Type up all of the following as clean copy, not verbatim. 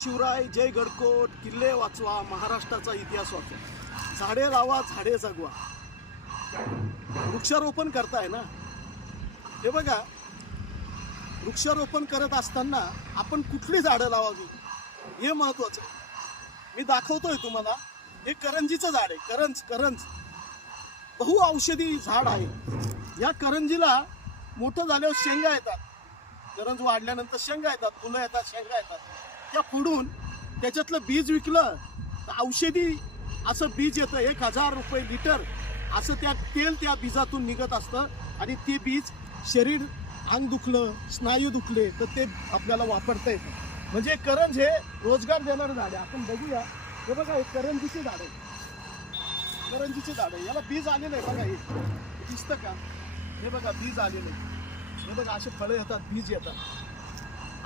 शिवराय, जय गडकोट, किल्ले वाचवा, महाराष्ट्राचा इतिहास वाचवा, झाडे लावा, झाडे जगवा. वृक्षारोपण करताय ना. हे बघा, वृक्षारोपण करत असताना आपण कुठली झाडं लावावी हे महत्वाचं. मी दाखवतोय तुम्हाला. हे करंजीचं झाड आहे. करंज बहु औषधी झाड आहे. या करंजीला मोठं झाल्यावर शेंगा येतात. करंज वाढल्यानंतर शेंगा येतात, फुलं येतात, शेंगा येतात. त्या फोडून त्याच्यातलं बीज विकलं तर औषधी असं बीज येतं. 1000 रुपये लिटर असं त्या तेल त्या बीजातून निघत असतं. आणि ते बीज शरीर, अंग दुखलं, स्नायू दुखले तर ते आपल्याला वापरता येतं. म्हणजे करंज हे रोजगार देणारं झाड आहे. आपण बघूया. हे बघा, हे करंजीचे झाड आहे. करंजीचे झाड आहे. याला बीज आलेलं आहे. बघा, हे दिसतं का? हे बघा, बीज आलेलं आहे. हे बघा, असे फळं येतात, बीज येतात.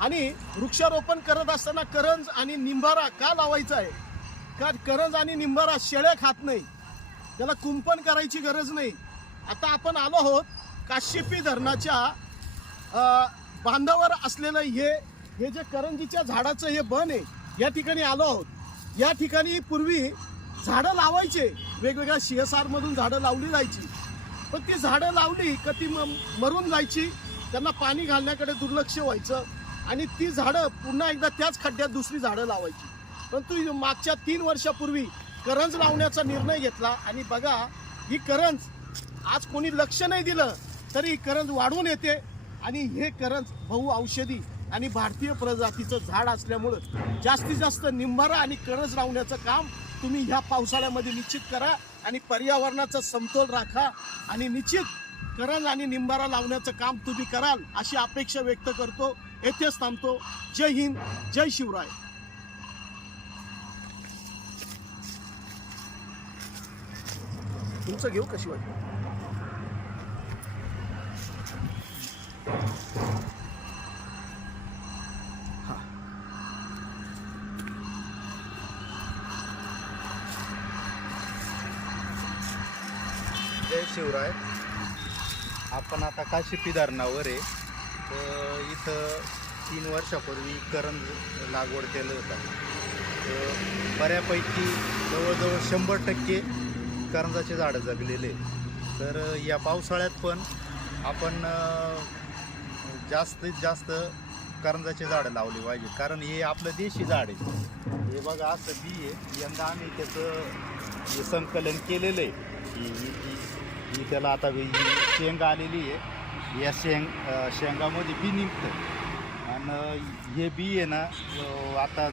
आणि वृक्षारोपण करत असताना करंज आणि निंबारा का लावायचा आहे? का करंज आणि निंबारा शेळ्या खात नाही, त्याला कुंपण करायची गरज नाही. आता आपण आलो आहोत काश्यपी धरणाच्या बांधावर असलेलं हे जे करंजीच्या झाडाचं हे बन आहे, या ठिकाणी आलो आहोत. या ठिकाणी पूर्वी झाडं लावायचे, वेगवेगळ्या CSR मधून झाडं लावली जायची. पण ती झाडं लावली का ती मरून जायची. त्यांना पाणी घालण्याकडे दुर्लक्ष व्हायचं आणि ती झाडं पुन्हा एकदा त्याच खड्ड्यात दुसरी झाडं लावायची. परंतु मागच्या 3 वर्षापूर्वी करंज लावण्याचा निर्णय घेतला. आणि बघा, ही करंज आज कोणी लक्ष नाही दिलं तरी करंज वाढून येते. आणि हे करंज बहु औषधी आणि भारतीय प्रजातीचं झाड असल्यामुळं जास्तीत जास्त निंबारा आणि करंज लावण्याचं काम तुम्ही ह्या पावसाळ्यामध्ये निश्चित करा. आणि पर्यावरणाचा समतोल राखा. आणि निश्चित करंज आणि निंबारा लावण्याचं काम तुम्ही कराल अशी अपेक्षा व्यक्त करतो. येथेच थांबतो. जय हिंद, जय शिवराय. तुमचं घेऊ कशी वाटतं? जय शिवराय. आपण आता काश्यपी धरणावर आहे. तर इथं 3 वर्षापूर्वी करंज लागवड केलं होतं. तर बऱ्यापैकी जवळजवळ 100% करंजाचे झाडं जगलेले. तर या पावसाळ्यात पण आपण जास्तीत जास्त करंजाचे झाडं लावली पाहिजे. कारण हे आपलं देशी झाड आहे. हे बघा, असं बी आहे. यंदा आम्ही त्याचं संकलन केलेलं आहे. ही त्याला आता शेंगा आलेली आहे. या शेंगामध्ये बी निघतं. आणि हे बी आहे ना, आता